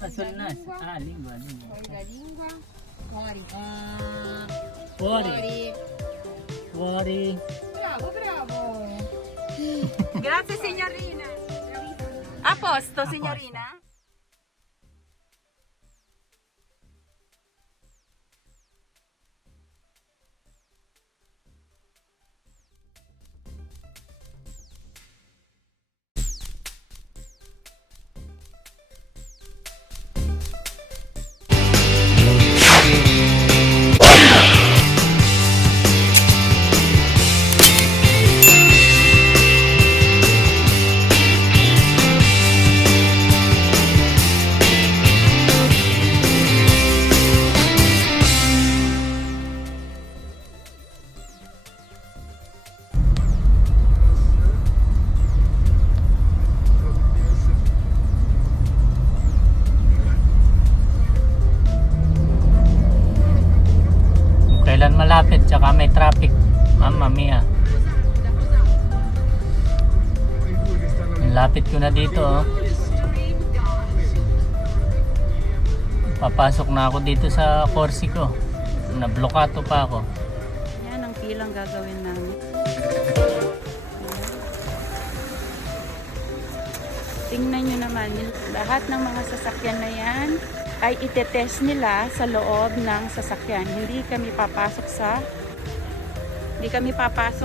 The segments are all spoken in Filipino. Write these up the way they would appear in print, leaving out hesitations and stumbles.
Pasol na. Lingua. La lingua. Fuori. Fuori. Fuori. Bravo. Grazie signorina. A posto signorina? Kailan malapit, tsaka may traffic. Mamma mia. Lapit ko na dito, oh. Papasok na ako dito sa Corsico. Nablokado pa ako. Yan ang pilang gagawin namin. Tingnan nyo naman, lahat ng mga sasakyan na yan ay itetest nila sa loob ng sasakyan. Hindi kami papasok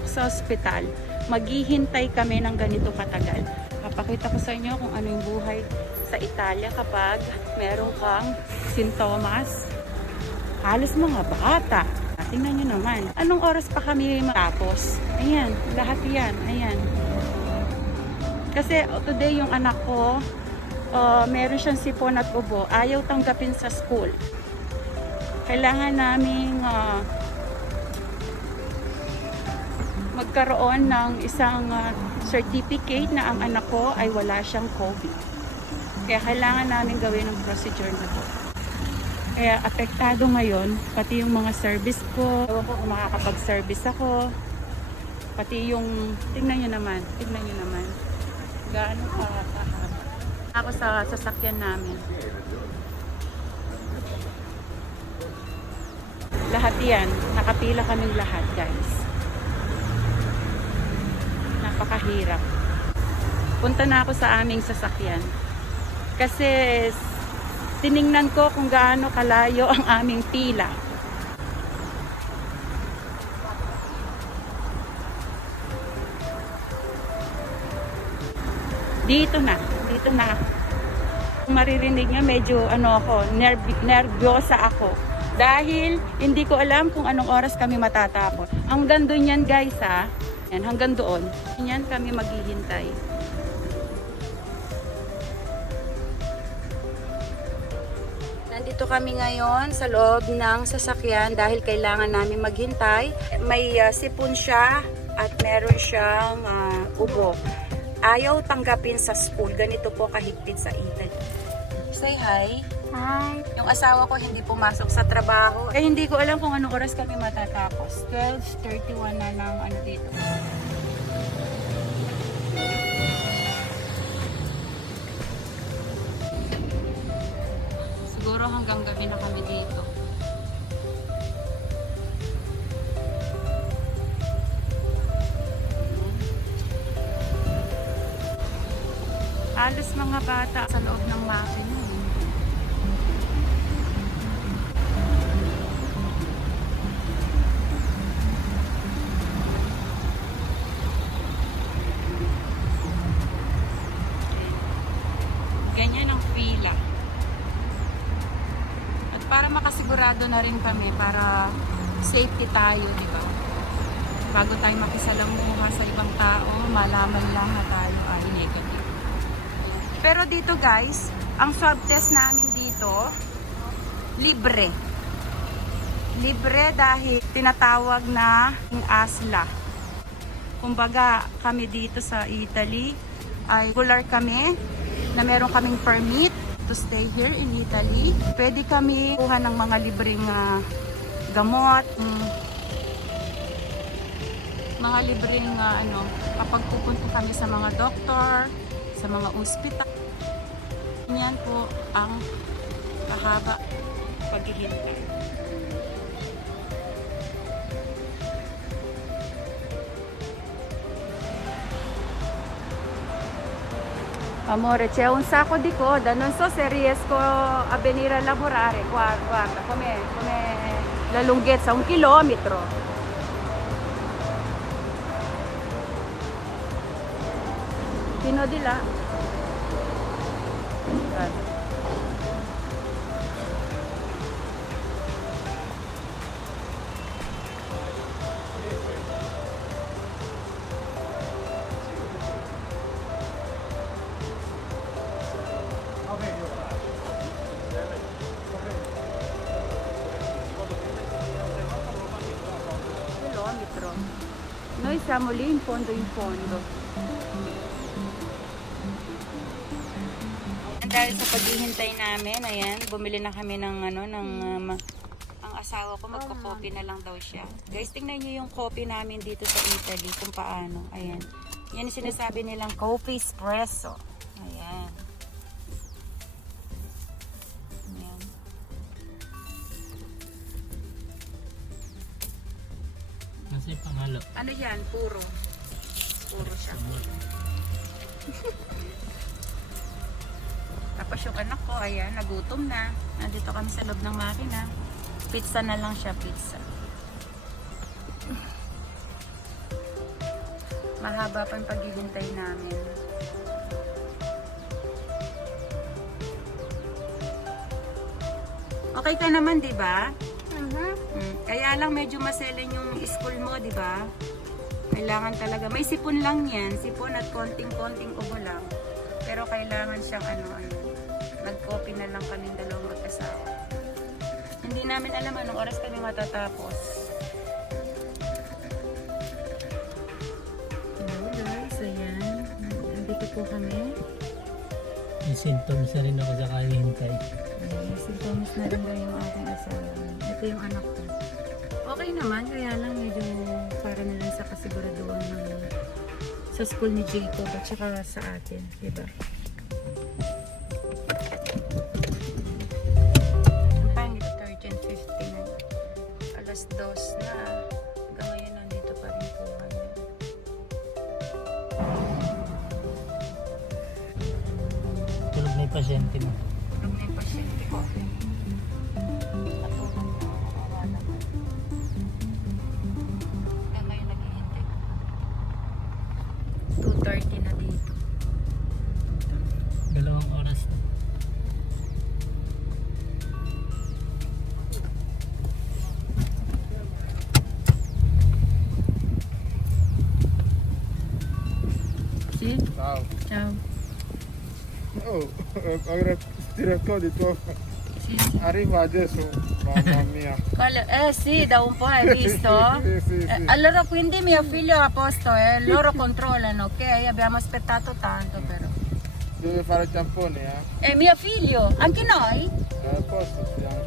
sa ospital. Maghihintay kami ng ganito katagal. Papakita ko sa inyo kung ano yung buhay sa Italia kapag meron kang sintomas. Halos mga bata. Tingnan nyo naman. Anong oras pa kami matapos? Ayan, lahat yan. Ayan. Kasi today yung anak ko, meron siyang sipon at ubo. Ayaw tanggapin sa school. Kailangan naming magkaroon ng isang certificate na ang anak ko ay wala siyang COVID. Kaya kailangan namin gawin ang procedure na to. Kaya apektado ngayon, pati yung mga service ko. Ewan ko kung makakapag-service ako. Pati yung, tingnan nyo naman. Gaano kahaba. Ako sa sasakyan namin. Lahat yan. Nakapila kaming lahat, guys. Napakahirap. Punta na ako sa aming sasakyan. Kasi tiningnan ko kung gaano kalayo ang aming pila. Dito na. Maririnig niya medyo nervyosa ako. Dahil hindi ko alam kung anong oras kami matatapos. Hanggang doon yan guys ha. Yan, hanggang doon. Yan kami maghihintay. Nandito kami ngayon sa loob ng sasakyan dahil kailangan namin maghintay. May sipon siya at meron siyang ubo. Ayaw tanggapin sa school. Ganito po kahigpit sa Italy. Say hi. Hi. Yung asawa ko hindi pumasok sa trabaho. Eh hindi ko alam kung anong oras kami matatapos. 12:31 na ng ano dito. Siguro hanggang gabi na kami dito. Halos mga bata sa loob ng makina. Ganyan ang pila. At para makasigurado na rin kami, para safety tayo, di ba? Bago tayo makisalamuha sa ibang tao, malaman lang na tayo ay negative. Pero dito guys, ang swab test namin dito, libre. Libre dahil tinatawag na ASLA. Kumbaga kami dito sa Italy ay regular kami na meron kaming permit to stay here in Italy. Pwede kami kuha ng mga libreng gamot, mga libreng kapag pupunta kami sa mga doktor, sa mga ospital. Yan po ang mahaba paghihintay. Amore, c'è un sacco di coda, non so se riesco a venire a lavorare. Guarda, come la lunghezza, 1 chilometro. Fino di là. Guarda. Chilometro. Noi siamo lì in fondo in fondo. Dahil sa paghihintay namin, ayan, bumili na kami ng ang asawa ko magko-coffee na lang daw siya. Guys, tingnan niyo yung coffee namin dito sa Italy kung paano. Ayan. Yan yung sinasabi nilang coffee espresso. Ayan. Ayan. Kasi pangalo. Ano yan? Puro. Puro siya. Tapos yung anak ko, ayan, nagutom na. Nandito kami sa loob ng makina. Pizza na lang siya, pizza. Mahaba pa ang paghihintay namin. Okay ka naman, di ba? Kaya lang medyo maselen yung school mo, di ba? Kailangan talaga. May sipon lang yan. Sipon at konting-konting ubo lang. Pero kailangan siyang nag-copy na lang kami dalawang magkasama. Hindi namin alam anong oras kami matatapos. Hello guys, ayan. Nandito po kami. May symptoms na rin ako sa kahihintay. May symptoms na rin daw yung aking asawa. Ito yung anak ko. Okay naman, kaya lang medyo para na lang sa kasiguraduhan ng sa school ni Jacob at saka sa atin, diba? Ang pangit, 13:50 na. Alas 2 na. Hanggang ngayon nandito pa rin po kami. Tulog na yung pasyente mo. Tulog na yung pasyente ko. Natulog na. Kawawa naman. Hanggang ngayon naghihintay ko. 2:30 na dito. 2 oras na. Sì? Ciao. Ciao. Oh, ti racconti tu? Sì. Arriva adesso, mamma mia. Sì, da un po' hai visto? Sì. Allora quindi mio figlio a posto, loro controllano, ok? Abbiamo aspettato tanto però. Deve fare tamponi, eh? E mio figlio, anche noi? A posto siamo.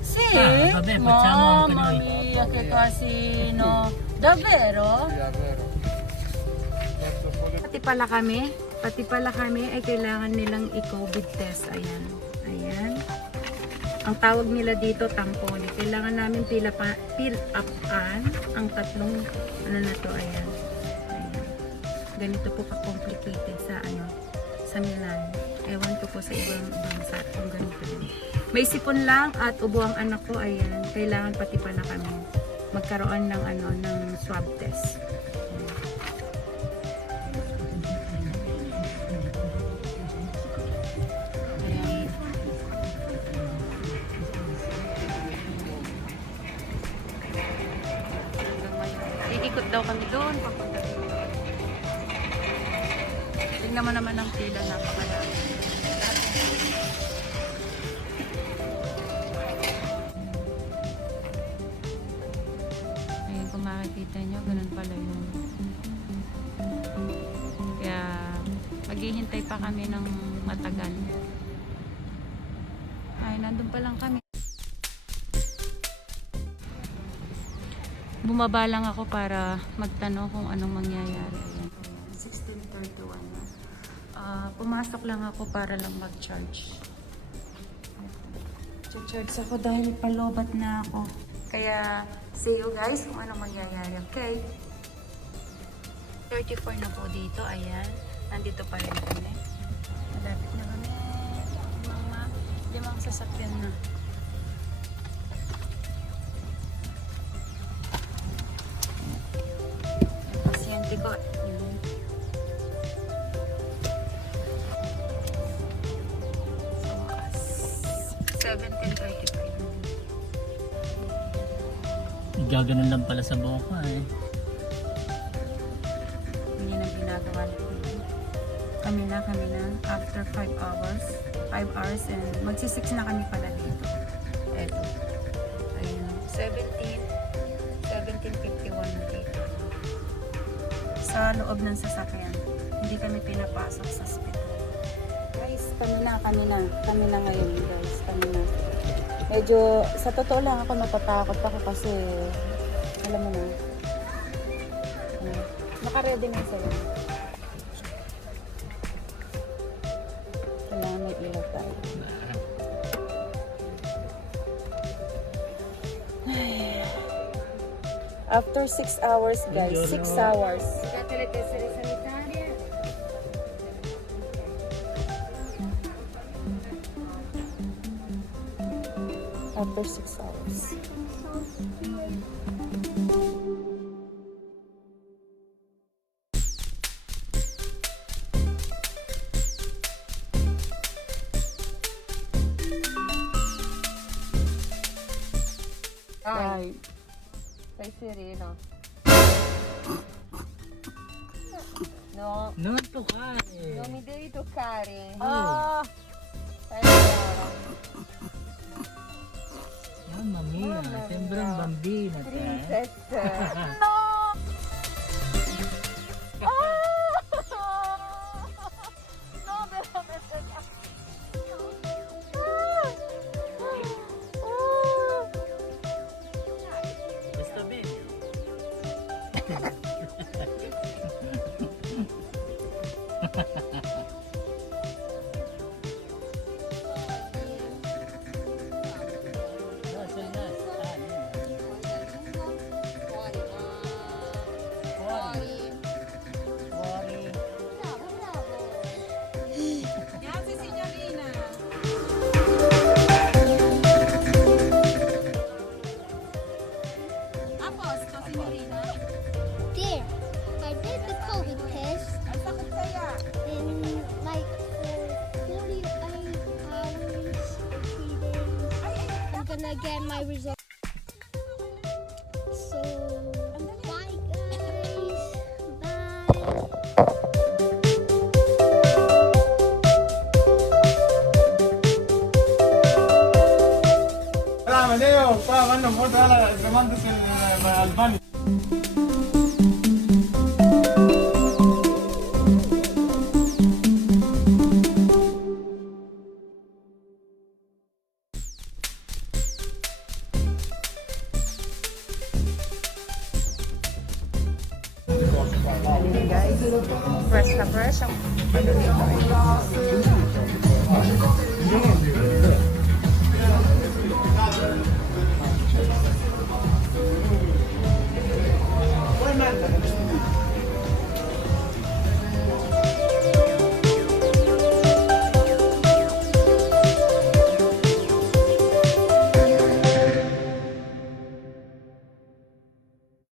Sì? Ah, vabbè, facciamo anche Mamma noi. mia, che casino. Davvero? Sì, è vero. Questo solo- Pati pala kami ay kailangan nilang i-Covid test. Ayan. Ayan. Ang tawag nila dito, tampon. Kailangan namin fill up-an ang tatlong na to. Ayan. Ayan. Ganito po ka-complicated sa Milan. Ewan ko po sa ibang bansa kung ganito din. May sipon lang at ubo ang anak ko. Ayan. Kailangan pati pala kami magkaroon ng ng swab test. Iikot daw kami doon papunta doon. Tingnan mo naman ang pila, napakalaki. Ayun, kung makikita nyo, ganun pala yun. Kaya maghihintay pa kami ng matagal. Ay, nandun pa lang kami. Bumaba lang ako para magtanong kung anong mangyayari. Ayan. 16:31 na. Pumasok lang ako para lang mag-charge. Charge ako dahil palobat na ako. Kaya, see you guys kung ano mangyayari, okay? 34 na po dito, ayan. Nandito pa rin kami. Malapit na kami. Limang sasakyan na. Yung pasyente ko. Sa wakas. 17:35. Gaganon lang pala sa buhok ko eh. Hindi na ginagawa nito. Kami na. After 5 hours. 5 hours and magsi-6 na kami pala dito. Eto. Ayun. 17:51 na dito. Sa loob ng sasakyan. Hindi kami pinapasok sa hospital. Guys, kami na ngayon guys. Kami na. Medyo, sa totoo lang ako natatakot ako kasi alam mo na. Naka-ready na sila. Kailangan may ilaw tayo. Ay. After 6 hours guys, 6 hours. Date le tessere sanitarie. After 6 hours. Dai, stai sereno. No, Non toccare! non mi devi toccare. Ah! Stai brava. Mamma mia, sembra un bambino te. Princess. No! No, veramente. Basta bene. No, soy nas. Fuori. Fuori. Fuori. Bravo, bravo. Grazie signorina. A posto, signorina. Dear, I did the COVID test Ang sakit kaya. in like for 48 hours, 3 days. I'm gonna get my result. So, bye guys. Bye. Brava, Leo, qua vanno un po' dalla domanda Albania. Ayun guys. Fresh na fresh ang ano dito.